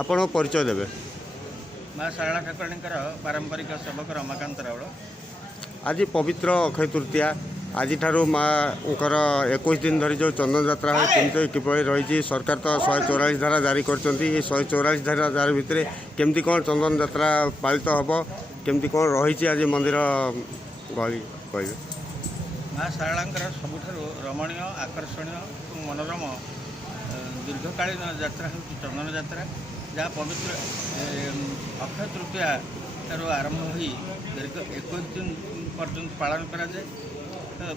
ଆପଣ ପରିଚୟ ଦେବେ। माँ सारला ठाकुराणीकर पारंपरिक सेवक रमाकांत राउल। आज पवित्र अक्षय तृतीया आज माँकर 21 दिन धरी जो चंदन यात्रा है केमती किपरि रही सरकार तो 144 धारा जारी कर 144 धारा जारी भितर केमती कौन चंदन यात्रा पालित हम केमती कौन रही आज मंदिर गली कहे माँ सारलांकर सबुठ रमणीय आकर्षणीय मनोरम दीर्घकालीन यात्रा हूँ चंदन यात्रा जहाँ पवित्र अक्षय तृतीया आरंभ हो दीर्घ 21 दिन पर्यंत पालन कराए।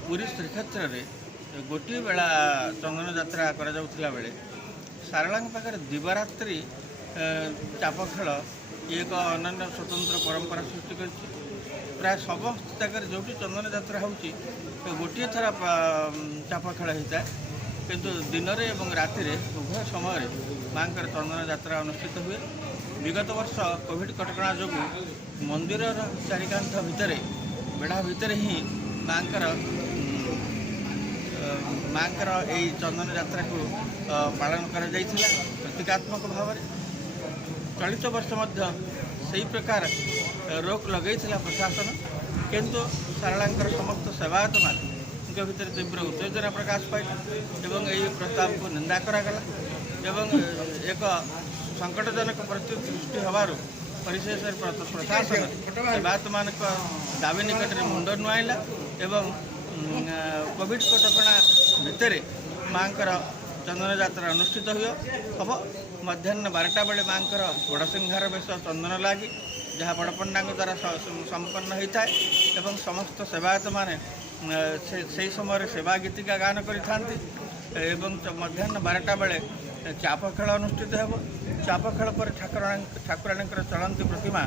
पुरी श्रीक्षेत्र में गोटे बेला चंदन यात्रा करा बेले सारला पाखे दिवारात्रि चाप खेल एक अन्य स्वतंत्र परंपरा सृष्टि कर प्राय समस्त जगह जो चंदन यात्रा हो गोटे थर चाप खेल होता है किंतु दिन में राति उभय समय माँ चंदन यात्रा अनुष्ठित हुए। विगत वर्ष कोविड कटकणा जो मंदिर चारिकांथ भितर बेढ़ा भितर ही माँकर यही चंदन यात्रा को पालन कर प्रतीकात्मक भाव में चलित वर्ष से प्रकार रोक लगे प्रशासन किंतु सारलांकर समस्त सेवायत मान भीतर तीव्र उत्तेजना प्रकाश पाइला एवं यही प्रस्ताव को निंदा करागला एवं एक संकटजनक परिस्थिति सृष्टि होवर परिशेष प्रशासन सेवायत मान दाबी निकट में मुंड नुआईला एवं कोविड कटकणा भितर माँ चंदन यात्रा अनुष्ठित हुए हम मध्याह्न 12टा बेले माँ बड़सिंहार बेश चंदन लगी जहाँ बड़पंडा द्वारा संपन्न होता है एवं समस्त सेवायत माने से समय सेवा गीतिका गान करें मध्याह्न 12टा बेले चाप खेल अनुष्ठित हो। चाप खेल पर ठाकुराणी चलती प्रतिमा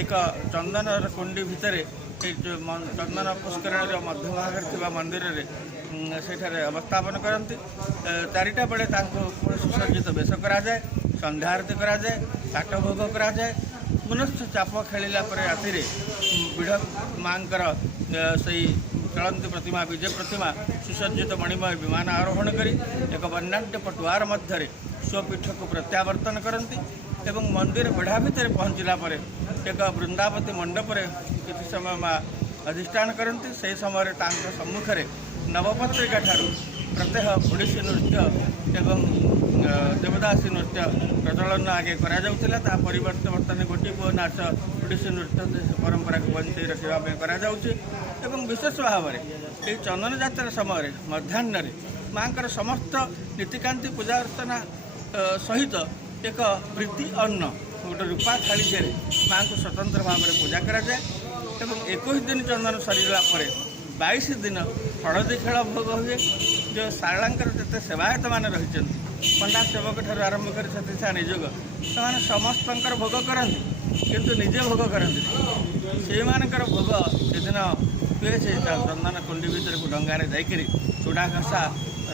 एक चंदन कुंडी भितर चंदन पुष्करण मध्य भाग मंदिर से अवस्थापन करती 4टा बेले सुसज्जित बेश कराए संध्या आरती कराए काट भोग कराए पुनश्च चाप खेलिला राति विढ़ माँ से चलती प्रतिमा विजय प्रतिमा सुसज्जित मणिमय विमान आरोहण कर एक वर्णाढ़ पटुआर मध्य स्वपीठ को प्रत्यावर्तन करती एवं मंदिर बेढ़ा भितर पहुँचला एक वृंदावती मंडप किसी समय माँ अधिष्ठान करती से समय सम्मुखें नवपत्रिका ठारू प्रत्यह ओडिसी नृत्य एवं देवदासी नृत्य प्रचलन आगे करा परिवर्तन बर्तमान गोटी पुओ नाच ओडिसी नृत्य परंपरा को बंचाई रखापी एवं विशेष भाव में ये चंदन यात्रा समय मध्याह्न माँ समस्त नीतिकांति पूजा अर्चना सहित एक प्रीति अन्न गोटे रूपा थाली माँ को स्वतंत्र भाव में पूजा कराए 21 दिन चंदन सरला 22 दिन हलदी खेल भोग हुए जो सारलांकर जिते सेवायत मान रही पंडा सेवक ठार आरंभ कर सतीशा निजोग से समस्त भोग करती किंतु निजे भोग करती से भोग सेदिन हुए से चंदन कुंडी भितर को डंगार जाकर चूड़ा घसा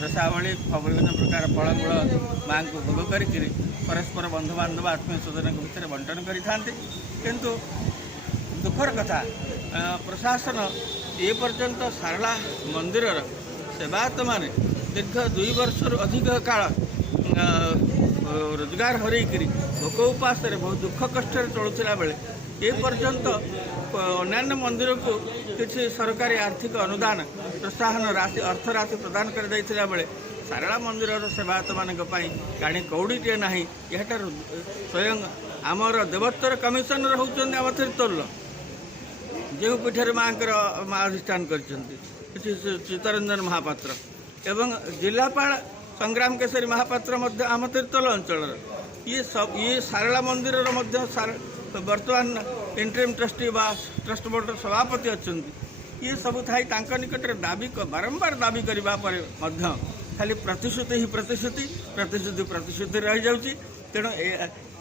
रसावली विभिन्न प्रकार फलमूल माँ को भोग कर परस्पर बंधुबांधव आत्मीय स्वजन भितर बंटन करते किंतु दुखर कथा प्रशासन ये पर्यंत सारला मंदिर सेवायत मान दीर्घ 2 वर्ष अधिक काल रोजगार हरैकरी भोक उपास बहुत दुख कष्ट चलुला बेले ये पर्यंत अन्य मंदिर को किसी सरकारी आर्थिक अनुदान प्रोत्साहन राशि अर्थ राशि प्रदान कर बेले सारला मंदिर सेवायत मान गाड़ी कौड़ीटे ना यह स्वयं आमर देवोत्तर कमिशनर होती आम तीर्तोल जो पीठर माँ अधिष्ठान कर चित्तरंजन महापात्र एवं जिलापाल संग्राम केसरी महापात्र आम तीर्तोल अंचल ये सारला मंदिर बर्तमान इंटरिम ट्रस्टी बा ट्रस्ट बोर्ड सभापति अच्छा ये सब थाई निकट दाबी बारंबार दाबी करने खाली प्रतिश्रुति ही प्रतिश्रुति रही जाऊँगी तेणु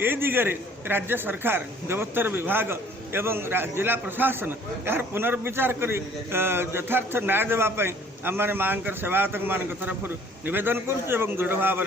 ए दिगरे राज्य सरकार देवोत्तर विभाग एवं जिला प्रशासन यार पुनर्विचार कर यथार्थ न्याय देवाई आम माँ सेवायत मान तरफ निवेदन करुँ दृढ़ भाव